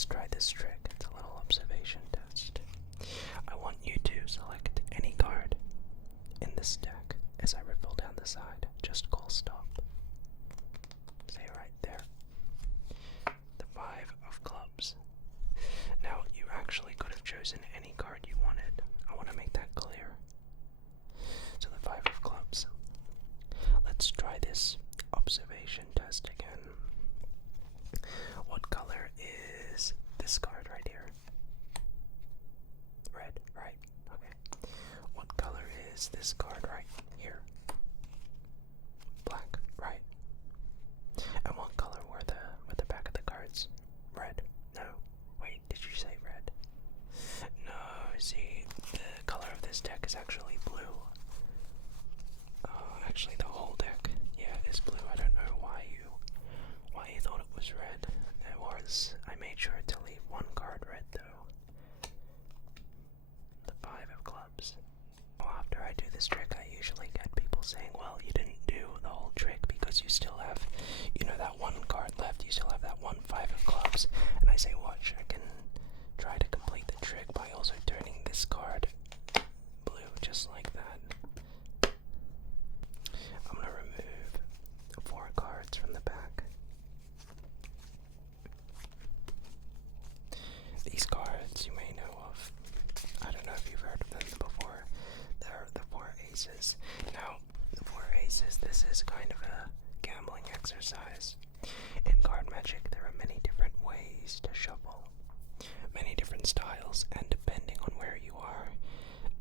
let's try this trick. It's a little observation test. I want you to select any card in this deck as I riffle down the side. Just call stop. Say right there. The 5 of clubs. Now, you actually could have chosen any card you wanted. I want to make that clear. So the 5 of clubs. Let's try this observation test again. What color is this card right here? Red, right? Okay. What color is this card right here? Black, right? And what color were the back of the cards? Red. No. Wait, did you say red? No, see, the color of this deck is actually blue. Actually, the whole deck, yeah, is blue. I don't know why you thought it was red. It was. I made sure to leave one card red, though. The 5 of clubs. Well, after I do this trick, I usually get people saying, well, you didn't do the whole trick because you still have, that one card left. You still have that one 5 of clubs. And I say, watch, I can try to complete the trick by also turning this card blue, just like that. I'm going to remove 4 cards from the back. These cards you may know of. I don't know if you've heard of them before. They're the 4 aces. Now, the 4 aces, this is kind of a gambling exercise. In card magic, there are many different ways to shuffle. Many different styles, and depending on where you are,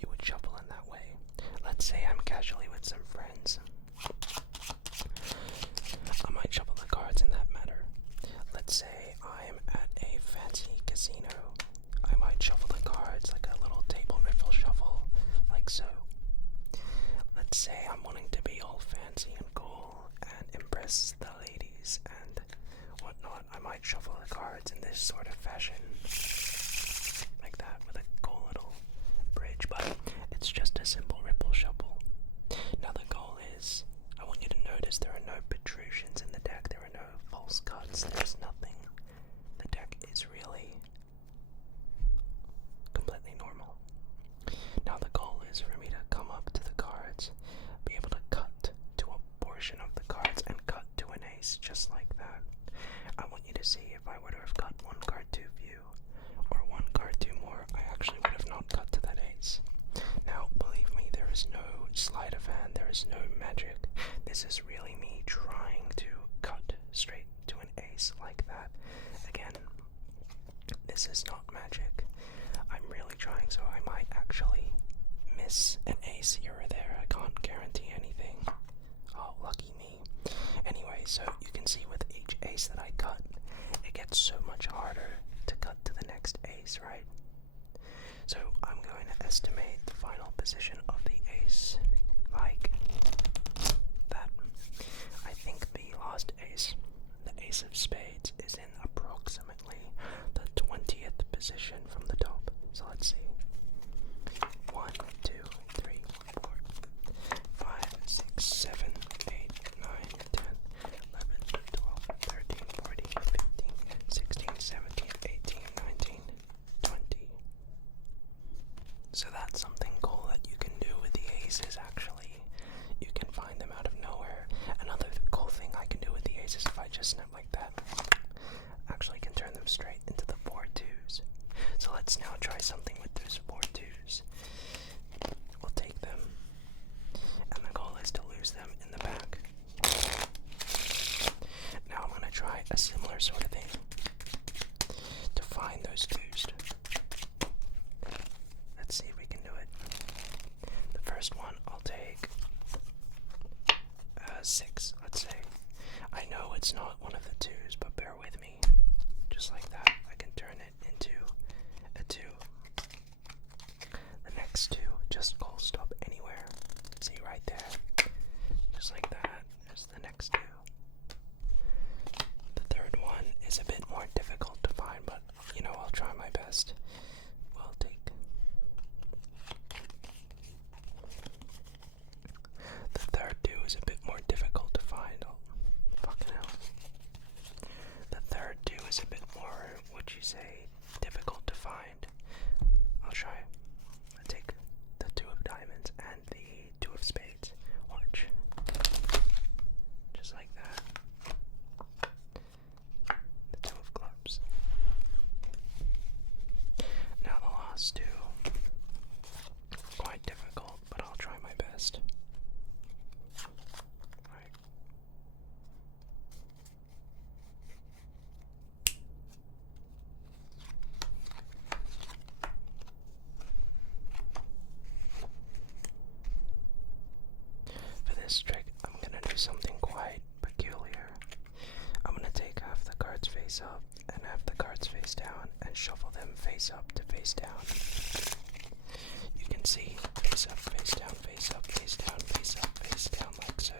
you would shuffle in that way. Let's say I'm casually with some friends. I might shuffle the cards in that manner. Let's say I'm at a fancy casino. I might shuffle the cards like a little table riffle shuffle, like so. Let's say I'm wanting to be all fancy and cool and impress the ladies and whatnot. I might shuffle the cards in this sort of fashion, like that, with a cool little bridge, but it's just a simple ripple shuffle. Now the goal is, I want you to notice there are no protrusions in the deck, there are no false cuts, there's nothing. The deck is really completely normal. Now the goal is for me to come up to the cards, be able to cut to a portion of the cards and cut to an ace, just like that. I want you to see if I would have cut one card too few, or one card too more, I actually would have not cut to that ace. Now, believe me, there is no sleight of hand, there is no magic. This is really me trying to cut straight to an ace like that. Again, this is not magic. I'm really trying, so I might actually miss an ace here or there. I can't guarantee anything. Oh, lucky me. Anyway, so you can see with each ace that I cut, it gets so much harder to cut to the next ace, right? So I'm going to estimate the final position of the ace like that. I think the last ace, the ace of spades, is in approximately the 20th position from the top. So let's see. 1, 2, 3, 4, 5, 6, 7, 8, 9, 10, 11, 12, 13, 14, 15, 16, 17, 18, 19, 20. So that's something cool that you can do with the aces, actually. You can find them out of nowhere. Another cool thing I can do with the aces, if I just snap like that, actually can turn them straight into the 4 twos. So let's now try something with those 4 twos. We'll take them, and the goal is to lose them in the back. Now I'm going to try a similar sort of thing to find those twos. Let's see if we can do it. The first one, I'll take 6, let's say. I know it's not one of the twos, but bear with me. Just like that, I can turn it into a 2. The next 2, just call stop anywhere. See right there. Just like that, there's the next 2. The third one is a bit more difficult to find, but I'll try my best. We'll take the third 2 is a bit more difficult to find. Oh, fucking hell. The third 2 is a bit more, would you you say difficult to find, I'll try. I'll take the 2 of diamonds and the 2 of spades. Watch. Just like that. The 2 of clubs. Now the last 2. Quite difficult, but I'll try my best. Right. For this trick, I'm gonna do something quite peculiar. I'm gonna take half the cards face up and half the cards face down and shuffle them face up to face down. You can see face up, face down, face up, face down, face up, face down, like so.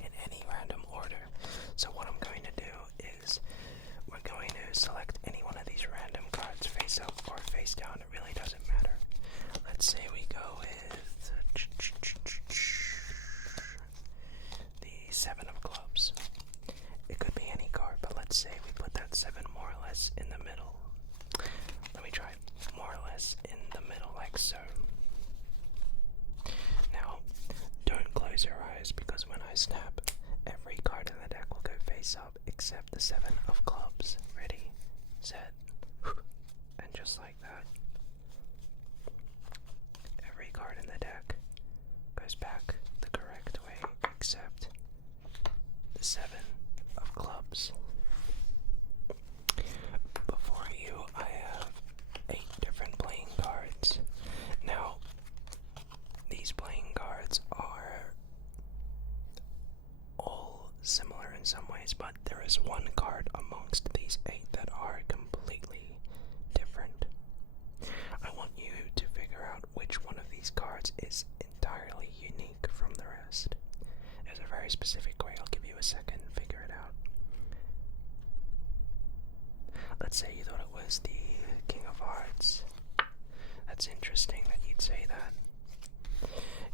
In any random order. So what I'm going to do is we're going to select any one of these random cards face up or face down. It really doesn't matter. Let's say we go with the 7 of clubs. It could be any card, but let's say we put that 7 more or less in the middle. Let me try more or less in the middle, like so. Now, don't close your eyes because when I snap, every card in the deck will go face up except the 7 of clubs. Ready, set, and just like that, every card in the deck goes back the correct way except the 7 of clubs. Before you, I have 8 different playing cards. Now, these playing cards are all similar in some ways, but there is one card amongst these 8 that are completely different. I want you to figure out which one of these cards is entirely unique from the rest. There's a very specific way. I'll give you a second, figure it out. Let's say you thought it was the King of Hearts. That's interesting that you'd say that.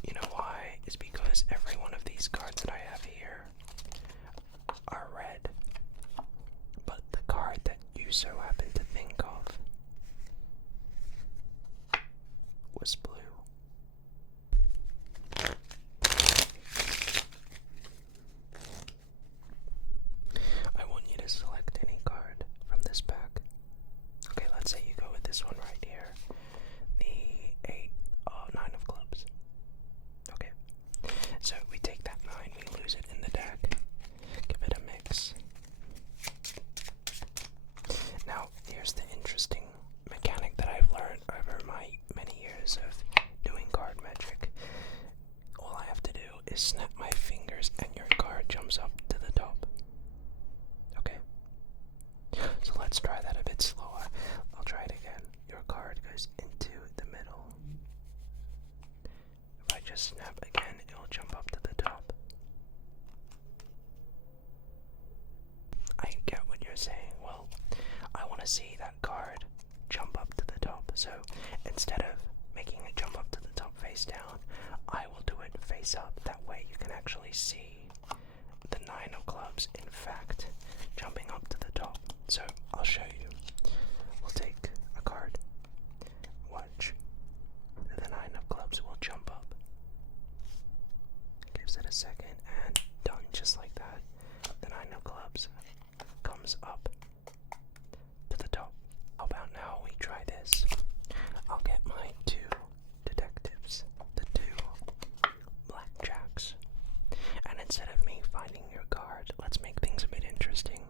You know why? It's because every one of these cards that I have here are red. But the card that you so happen to think of was blue. I want you to select any card from this pack. Okay, let's say you go with this one right here. The 9 of clubs. Okay. So we take that 9, we lose it in the deck. Give it a mix. Now, here's the interesting mechanic that I've learned over my many years of doing card magic. All I have to do is snap my fingers and your card jumps up to the top. Okay? So let's try that a bit slower. I'll try it again. Your card goes into the middle. If I just snap again, it'll jump up to the top. I get what you're saying. Well, I want to see that card jump up to the top. So instead of making it jump up to the top face down, I will do it face up. That way you can actually see the 9 of clubs, in fact, jumping up to the top. So I'll show you. We'll take a card. Watch. The 9 of clubs will jump up. Gives it a second and done, just like that. The 9 of clubs comes up to the top. How about now we try this? I'll get my 2 detectives, the 2 blackjacks. And instead of me finding your card, let's make things a bit interesting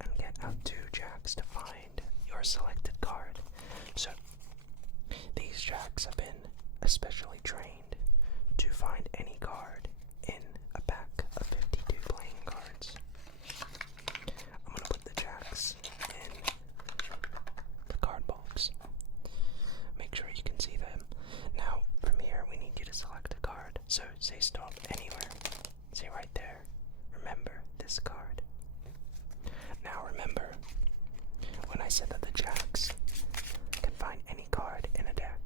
and get out 2 jacks to find your selected card. So, these jacks have been especially trained to find any card in a pack of 52 playing cards. I'm gonna put the jacks in the card box. Make sure you can see them. Now, from here, we need you to select a card. So, say stop anywhere. Say right there. Remember this card. Now, remember, when I said that the jacks can find any card in a deck,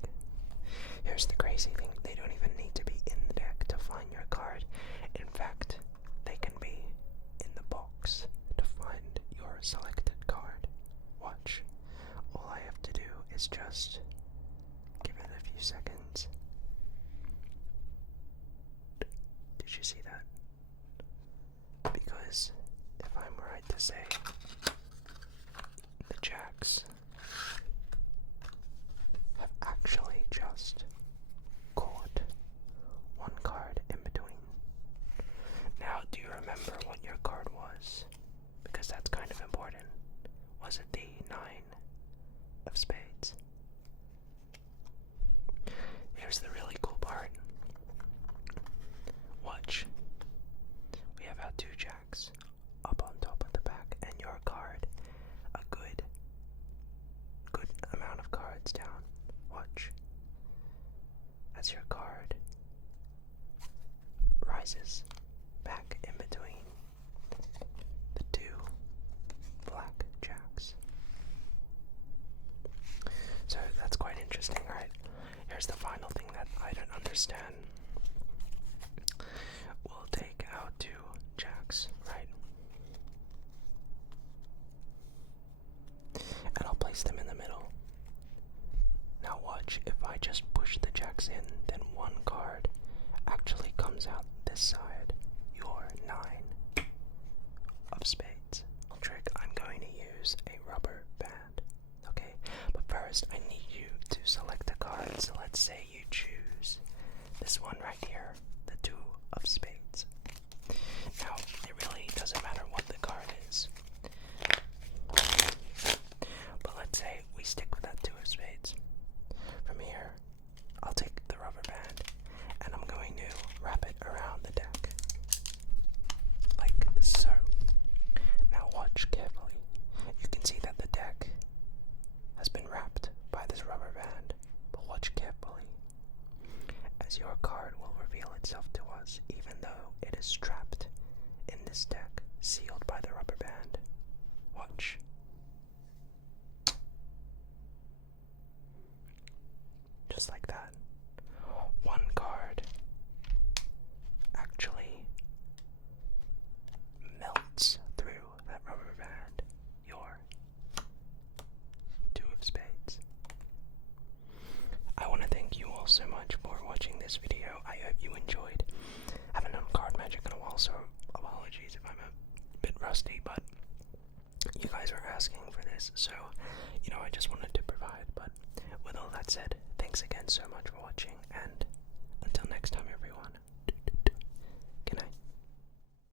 here's the crazy thing. They don't even need to be in the deck to find your card. In fact, they can be in the box to find your selected card. just give it a few seconds. Did you see that? Because if I'm right to say, the jacks have actually just caught one card in between. Now, do you remember what your card was? Because that's kind of important. Was it the 9 of spades? Here's the really cool part. Watch. We have our 2 jacks up on top of the back, and your card, a good amount of cards down. Watch. As your card rises back in between the 2 black jacks. So that's quite interesting, right? Here's the final thing that I don't understand. We'll take our 2 jacks, right? And I'll place them in the middle. Now watch, if I just push the jacks in, then one card actually comes out this side, your 9 of spades. Trick, I'm going to use a rubber band, okay? But first, I need you to select a card. So let's say you choose this one right here, the 2 of spades. Now, it really doesn't matter what the card is. But let's say we stick with that 2 of spades. From here, I'll take the rubber band and I'm going to wrap it around the deck. Like so. Now watch carefully. You can see that the deck has been wrapped by this rubber band. But watch carefully, as your card will reveal itself to us even though it is trapped in this deck, sealed by the rubber band. Watch. Just like that. One card actually melts through that rubber band. Your 2 of spades. I want to thank you all so much for watching this video. I hope you enjoyed. I haven't done card magic in a while, so apologies if I'm a bit rusty, but you guys are asking for this, so I just wanted to provide. But with all that said, thanks again so much for watching, and until next time,